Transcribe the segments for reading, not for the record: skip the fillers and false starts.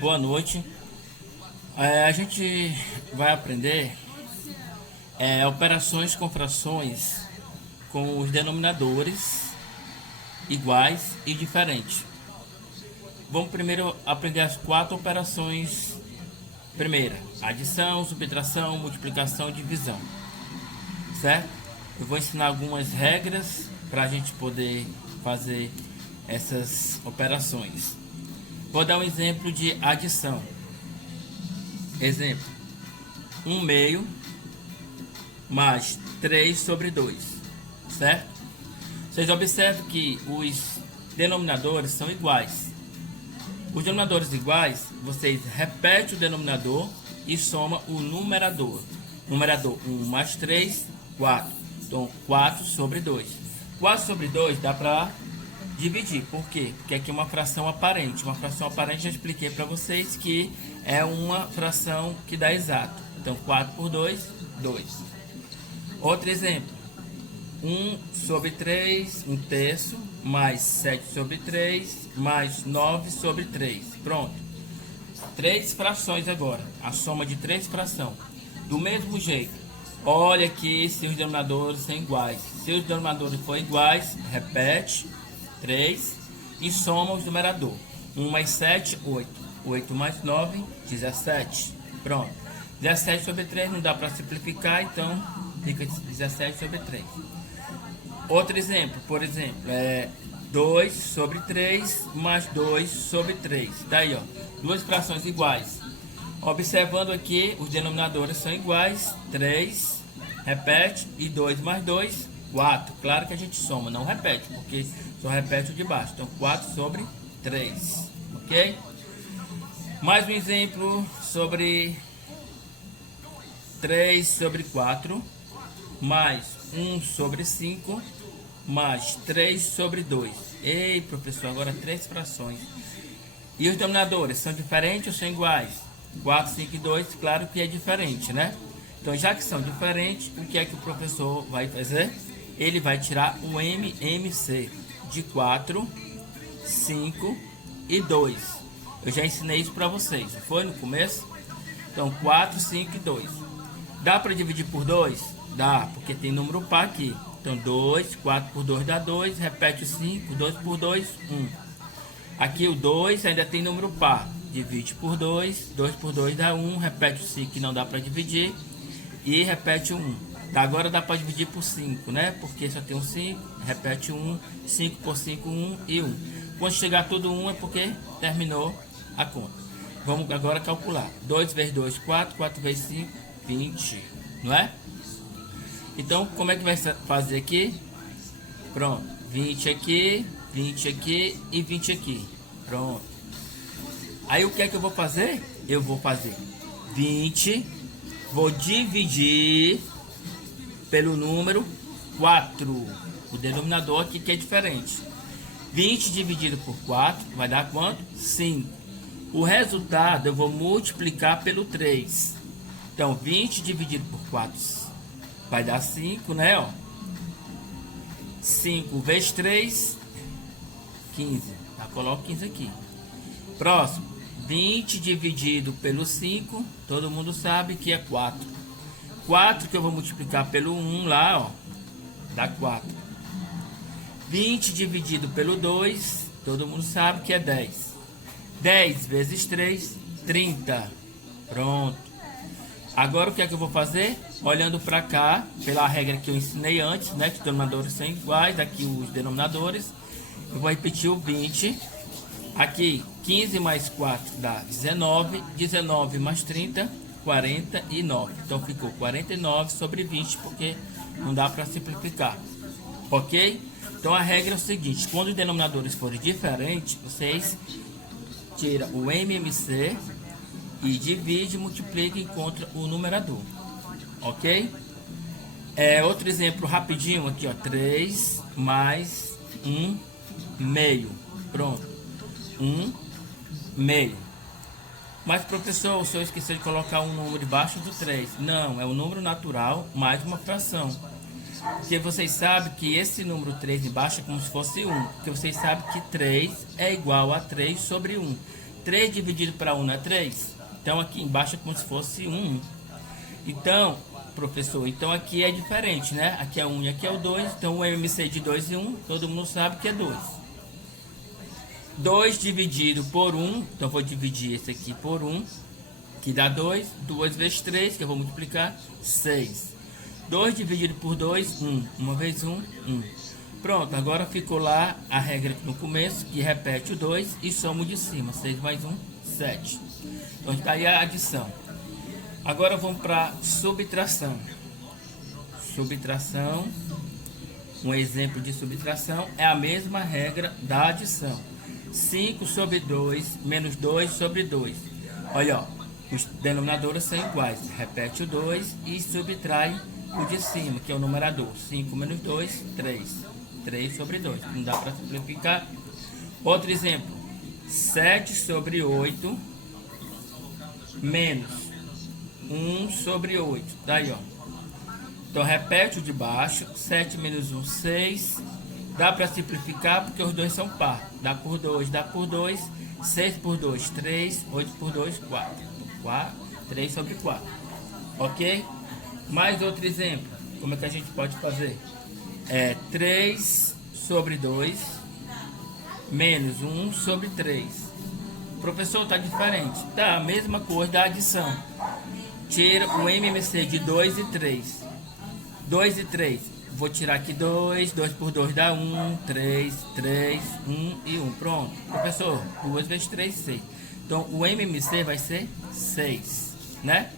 Boa noite. A gente vai aprender operações com frações com os denominadores iguais e diferentes. Vamos primeiro aprender as 4 operações. Primeira, adição, subtração, multiplicação e divisão. Certo? Eu vou ensinar algumas regras para a gente poder fazer essas operações. Vou dar um exemplo de adição. Exemplo: 1/2 mais 3 sobre 2, certo? Vocês observam que os denominadores são iguais. Os denominadores iguais, vocês repetem o denominador e soma o numerador. Numerador: 1 mais 3, 4. Então, 4 sobre 2. 4 sobre 2 dá para dividir. Por quê? Porque aqui é uma fração aparente. Uma fração aparente, já expliquei para vocês que é uma fração que dá exato. Então, 4 por 2, 2. Outro exemplo: 1 sobre 3, 1/3, mais 7 sobre 3, mais 9 sobre 3. Pronto. 3 frações agora. A soma de 3 frações. Do mesmo jeito, olha aqui se os denominadores são iguais. Se os denominadores forem iguais, repete 3 e soma os numeradores. 1 mais 7, 8. 8 mais 9, 17. Pronto. 17 sobre 3 não dá para simplificar, então fica 17 sobre 3. Outro exemplo, por exemplo, 2 sobre 3 mais 2 sobre 3. Daí, ó, duas frações iguais. Observando aqui, os denominadores são iguais. 3, repete, e 2 mais 2, 4. Claro que a gente soma, não repete, porque só repete o de baixo. Então, 4 sobre 3. Ok? Mais um exemplo sobre 3 sobre 4, mais 1 sobre 5, mais 3 sobre 2. Ei, professor, agora 3 frações. E os denominadores são diferentes ou são iguais? 4, 5 e 2, claro que é diferente, né? Então, já que são diferentes, o que é que o professor vai fazer? Ele vai tirar o MMC de 4, 5 e 2. Eu já ensinei isso para vocês, foi no começo? Então, 4, 5 e 2. Dá para dividir por 2? Dá, porque tem número par aqui. Então, 2, 4 por 2 dá 2, repete o 5, 2 por 2, 1. Aqui o 2 ainda tem número par. Divide por 2, 2 por 2 dá 1, repete o 5 que não dá para dividir e repete o 1. Agora dá para dividir por 5, né? Porque só tem um 5, repete o 1, 5 por 5, 1 e 1. Quando chegar tudo 1 é porque terminou a conta. Vamos agora calcular. 2 vezes 2, 4, 4 vezes 5, 20, não é? Então, como é que vai fazer aqui? Pronto, 20 aqui, 20 aqui e 20 aqui. Pronto. Aí o que é que eu vou fazer? Eu vou fazer 20, vou dividir pelo número 4. O denominador aqui que é diferente. 20 dividido por 4 vai dar quanto? 5. O resultado eu vou multiplicar pelo 3. Então, 20 dividido por 4 vai dar 5, né? Ó. 5 vezes 3, 15. Tá? Coloco 15 aqui. Próximo. 20 dividido pelo 5, todo mundo sabe que é 4. 4 que eu vou multiplicar pelo 1 lá, ó, dá 4. 20 dividido pelo 2, todo mundo sabe que é 10. 10 vezes 3, 30. Pronto. Agora o que é que eu vou fazer? Olhando para cá, pela regra que eu ensinei antes, né, que os denominadores são iguais, aqui os denominadores, eu vou repetir o 20. Aqui, 15 mais 4 dá 19, 19 mais 30, 49. Então, ficou 49 sobre 20, porque não dá para simplificar. Ok? Então, a regra é o seguinte: quando os denominadores forem diferentes, vocês tiram o MMC e divide, multiplica e encontra o numerador. Ok? Outro exemplo rapidinho aqui, ó. 3 mais 1 meio. Pronto. 1 meio. Mas, professor, o senhor esqueceu de colocar um número debaixo do 3. Não, é um número natural mais uma fração. Porque vocês sabem que esse número 3 embaixo é como se fosse 1. Porque vocês sabem que 3 é igual a 3 sobre 1. 3 dividido para 1 não é 3? Então aqui embaixo é como se fosse 1. Então, professor, então aqui é diferente, né? Aqui é 1 e aqui é o 2. Então o MMC de 2 e 1, todo mundo sabe que é 2. 2 dividido por 1, então vou dividir esse aqui por 1, que dá 2. 2 vezes 3, que eu vou multiplicar, 6. 2 dividido por 2, 1. 1 vezes 1, 1. Pronto, agora ficou lá a regra no começo, que repete o 2 e soma o de cima. 6 mais 1, 7. Então está aí a adição. Agora vamos para subtração. Subtração. Um exemplo de subtração é a mesma regra da adição. 5 sobre 2 menos 2 sobre 2. Olha, ó, os denominadores são iguais. Repete o 2 e subtrai o de cima, que é o numerador. 5 menos 2, 3. 3 sobre 2. Não dá para simplificar. Outro exemplo. 7 sobre 8 menos 1 sobre 8. Daí, ó. Então, repete o de baixo. 7 menos 1, 6. Dá para simplificar porque os dois são par. Dá por 2, dá por 2. 6 por 2, 3. 8 por 2, 4. 3 sobre 4. Ok? Mais outro exemplo. Como é que a gente pode fazer? 3 sobre 2 menos 1 sobre 3. Professor, tá diferente. Tá a mesma coisa da adição. Tira o MMC de 2 e 3. 2 e 3. Vou tirar aqui 2. 2 por 2 dá 1. 3, 3, 1 e 1. Pronto. Professor, 2 vezes 3, 6. Então, o MMC vai ser 6, né?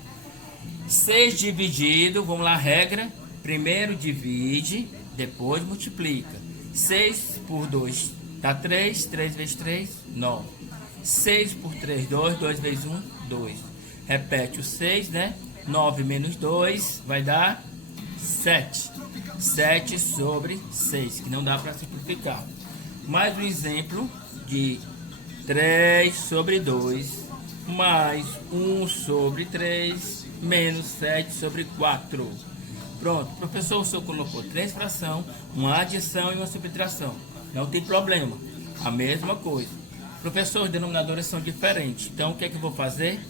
6 dividido, vamos lá, regra. Primeiro divide, depois multiplica. 6 por 2 dá 3. 3 vezes 3, 9. 6 por 3, 2. 2 vezes 1, 2. Repete o 6, né? 9 menos 2 vai dar 7. 7 sobre 6, que não dá para simplificar. Mais um exemplo de 3 sobre 2 mais 1 sobre 3 menos 7 sobre 4. Pronto, professor, o senhor colocou 3 frações, uma adição e uma subtração. Não tem problema, a mesma coisa. Professor, os denominadores são diferentes. Então, o que é que eu vou fazer?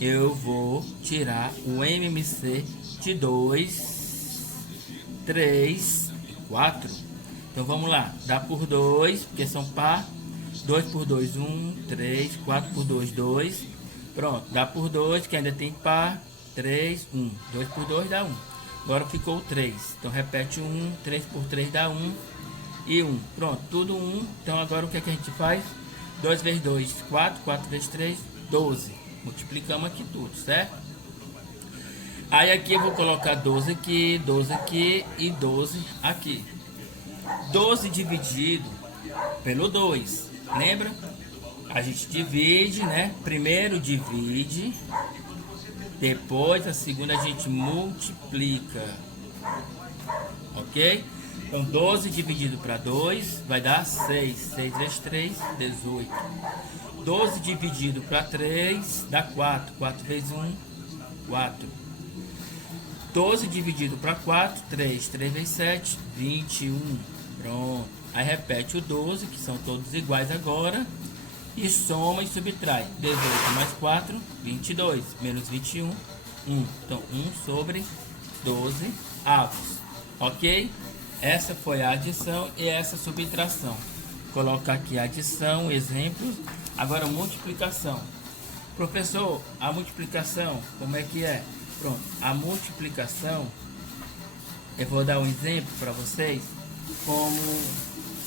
Eu vou tirar o MMC de 2, 3 e 4. Então, vamos lá. Dá por 2, porque são par. 2 por 2, 1, 3. 4 por 2, 2. Pronto, dá por 2, que ainda tem par. 3, 1. 2 por 2 dá 1. Agora ficou 3. Então, repete 1. 3 por 3 dá 1. E 1. Pronto, tudo 1. Então, agora o que é que a gente faz? 2 vezes 2, 4. 4 vezes 3, 12. Multiplicamos aqui tudo, certo? Aí aqui eu vou colocar 12 aqui e 12 aqui. 12 dividido pelo 2. Lembra? A gente divide, né? Primeiro divide. Depois a segunda a gente multiplica. Ok? Então 12 dividido para 2 vai dar 6. 6 vezes 3, 18. 12 dividido para 3 dá 4. 4 vezes 1, 4. 12 dividido para 4, 3. 3 vezes 7, 21. Pronto. Aí repete o 12, que são todos iguais agora. E soma e subtrai. 18 mais 4, 22. Menos 21, 1. Então 1 sobre 12 avos. Ok? Essa foi a adição e essa subtração. Coloca aqui a adição, exemplos. Agora multiplicação. Professor, a multiplicação, como é que é? Pronto, a multiplicação, eu vou dar um exemplo para vocês, como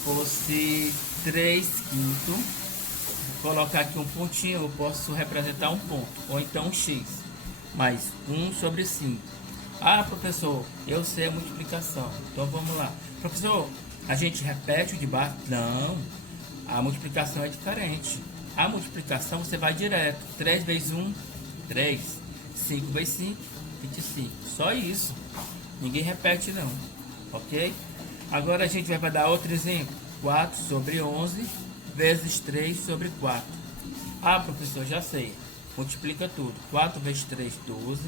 fosse 3 quintos. Vou colocar aqui um pontinho, eu posso representar um ponto, ou então um x, mais 1 sobre 5. Ah, professor, eu sei a multiplicação, então vamos lá. Professor, a gente repete o de baixo? Não, a multiplicação é diferente. A multiplicação você vai direto. 3 vezes 1, 3. 5 vezes 5, 25. Só isso. Ninguém repete não. Ok? Agora a gente vai dar outro exemplo. 4 sobre 11 vezes 3 sobre 4. Ah, professor, já sei. Multiplica tudo. 4 vezes 3, 12.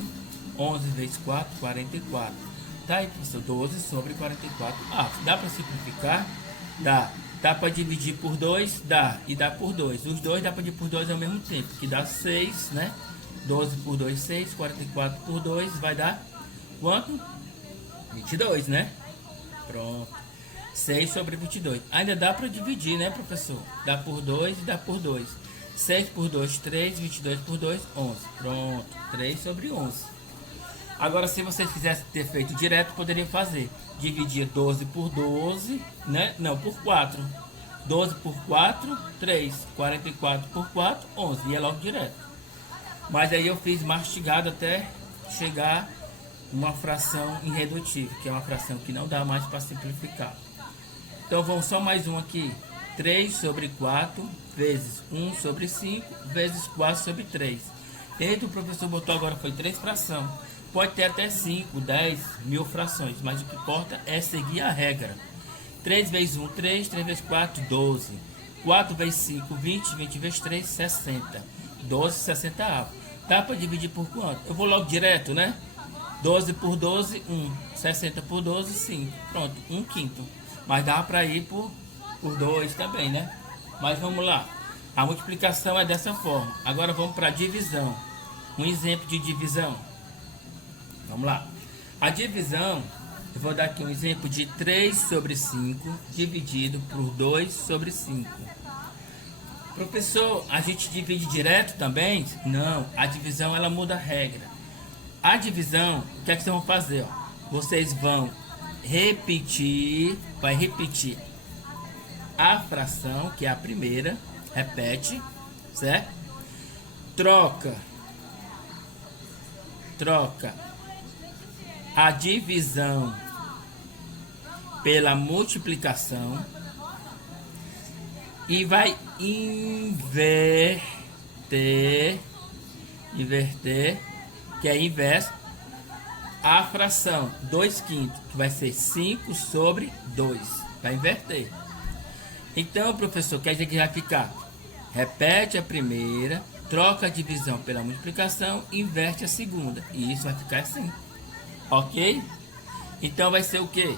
11 vezes 4, 44. Tá aí, professor. 12 sobre 44. Ah, dá para simplificar? Dá. Dá para dividir por 2? Dá. E dá por 2. Os dois dá para dividir por 2 ao mesmo tempo. Que dá 6, né? 12 por 2, 6. 44 por 2 vai dar quanto? 22, né? Pronto. 6 sobre 22. Ainda dá para dividir, né, professor? Dá por 2 e dá por 2. 6 por 2, 3. 22 por 2, 11. Pronto. 3 sobre 11. Agora, se vocês quisessem ter feito direto, poderiam fazer. Dividir 12 por 12, né? Não, por 4. 12 por 4, 3. 44 por 4, 11. E é logo direto. Mas aí eu fiz mastigado até chegar uma fração irredutível, que é uma fração que não dá mais para simplificar. Então, vamos só mais um aqui. 3 sobre 4 vezes 1 sobre 5 vezes 4 sobre 3. Eita, o professor botou agora foi 3 frações. Pode ter até 5, 10, 1000 frações, mas o que importa é seguir a regra. 3 vezes 1, 3, 3 vezes 4, 12. 4 vezes 5, 20, 20 vezes 3, 60. 12, 60 avos. Dá para dividir por quanto? Eu vou logo direto, né? 12 por 12, 1. 60 por 12, 5. Pronto, 1 quinto. Mas dá para ir por 2 também, né? Mas vamos lá. A multiplicação é dessa forma. Agora vamos para a divisão. Um exemplo de divisão. Vamos lá. A divisão, eu vou dar aqui um exemplo de 3 sobre 5 dividido por 2 sobre 5. Professor, a gente divide direto também? Não, a divisão ela muda a regra. A divisão, o que é que vocês vão fazer? Ó? Vocês vão repetir, vai repetir a fração, que é a primeira, repete, certo? Troca a divisão pela multiplicação e vai inverter, que é inverso, a fração 2 quintos, que vai ser 5 sobre 2, vai inverter. Então, professor, quer dizer que vai ficar, repete a primeira, troca a divisão pela multiplicação, inverte a segunda, e isso vai ficar assim. Ok? Então vai ser o que?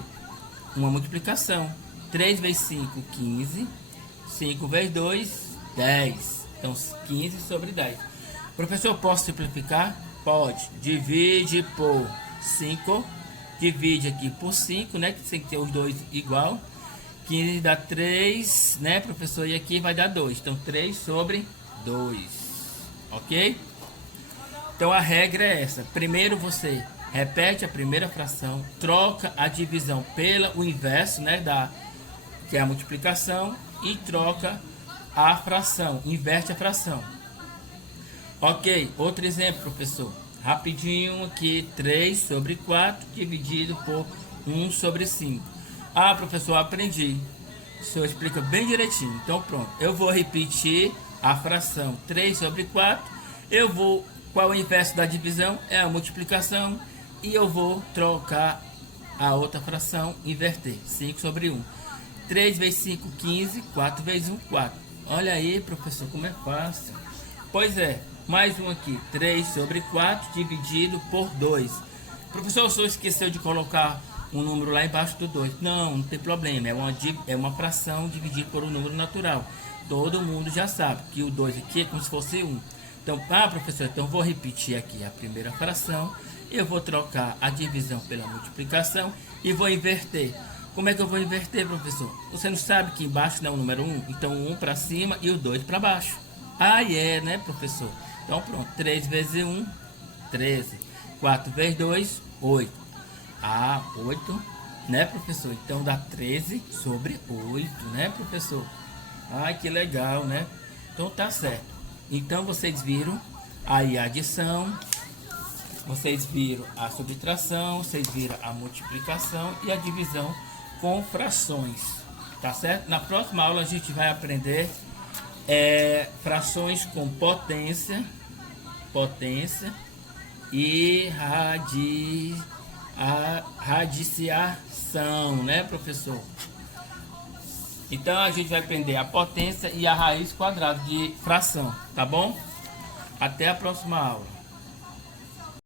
Uma multiplicação. 3 vezes 5, 15. 5 vezes 2, 10. Então 15 sobre 10. Professor, posso simplificar? Pode. Divide por 5. Divide aqui por 5, né? Que tem que ter os dois igual. 15 dá 3, né, professor? E aqui vai dar 2. Então 3 sobre 2. Ok? Então a regra é essa. Primeiro você repete a primeira fração, troca a divisão pelo inverso, né, que é a multiplicação, e troca a fração, inverte a fração. Ok, outro exemplo, professor. Rapidinho aqui, 3 sobre 4 dividido por 1 sobre 5. Ah, professor, aprendi. O senhor explica bem direitinho. Então pronto, eu vou repetir a fração 3 sobre 4. Qual é o inverso da divisão? É a multiplicação. E eu vou trocar a outra fração, inverter. 5 sobre 1. 3 vezes 5, 15. 4 vezes 1, 4. Olha aí, professor, como é fácil. Pois é, mais um aqui. 3 sobre 4 dividido por 2. Professor, o senhor esqueceu de colocar um número lá embaixo do 2. Não tem problema. É uma fração dividida por um número natural. Todo mundo já sabe que o 2 aqui é como se fosse 1. Então, professor, então vou repetir aqui a primeira fração. Eu vou trocar a divisão pela multiplicação e vou inverter. Como é que eu vou inverter, professor? Você não sabe que embaixo não é o número 1? Então, o 1 para cima e o 2 para baixo. Né, professor? Então, pronto. 3 vezes 1, 13. 4 vezes 2, 8. 8, né, professor? Então, dá 13 sobre 8, né, professor? Que legal, né? Então, tá certo. Então, vocês viram aí a adição. Vocês viram a subtração, vocês viram a multiplicação e a divisão com frações, tá certo? Na próxima aula a gente vai aprender frações com potência e radiciação, né, professor? Então a gente vai aprender a potência e a raiz quadrada de fração, tá bom? Até a próxima aula.